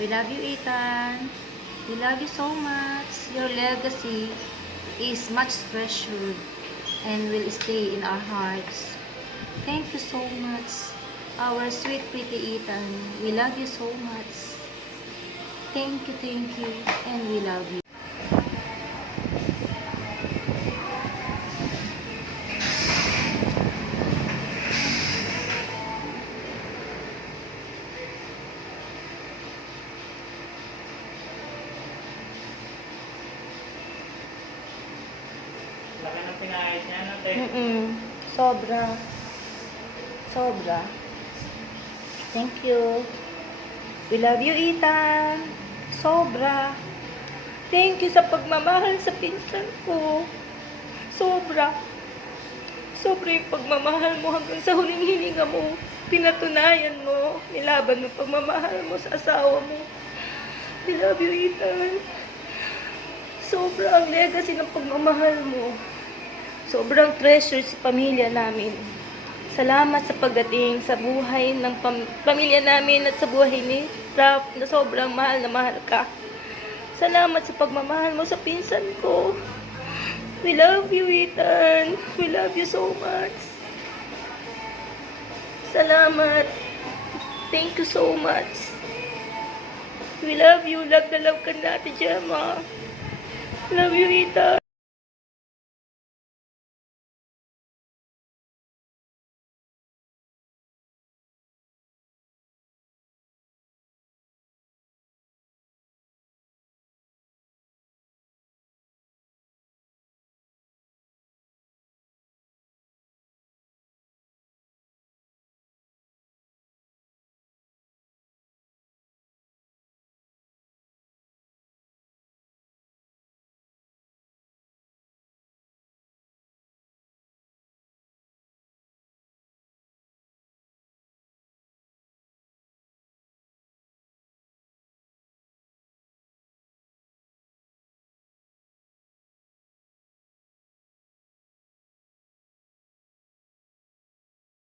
We love you, Ethan. We love you so much. Your legacy is much treasured and will stay in our hearts. Thank you so much, our sweet, pretty Ethan. We love you so much. Thank you, thank you, and we love you. Pinahit niya, no, te? Mm-mm. Sobra. Sobra. Thank you. We love you, Ethan. Sobra. Thank you sa pagmamahal sa pinsan ko. Sobra. Sobra yung pagmamahal mo hanggang sa huling hininga mo. Pinatunayan mo. Nilaban mo pagmamahal mo sa asawa mo. We love you, Ethan. Sobra ang legacy ng pagmamahal mo. Sobrang treasure sa pamilya namin. Salamat sa pagdating sa buhay ng pam- pamilya namin at sa buhay ni Ralph na sobrang mahal na mahal ka. Salamat sa pagmamahal mo sa pinsan ko. We love you, Ethan. We love you so much. Salamat. Thank you so much. We love you. Love na love ka natin, Gemma. Love you, Ethan.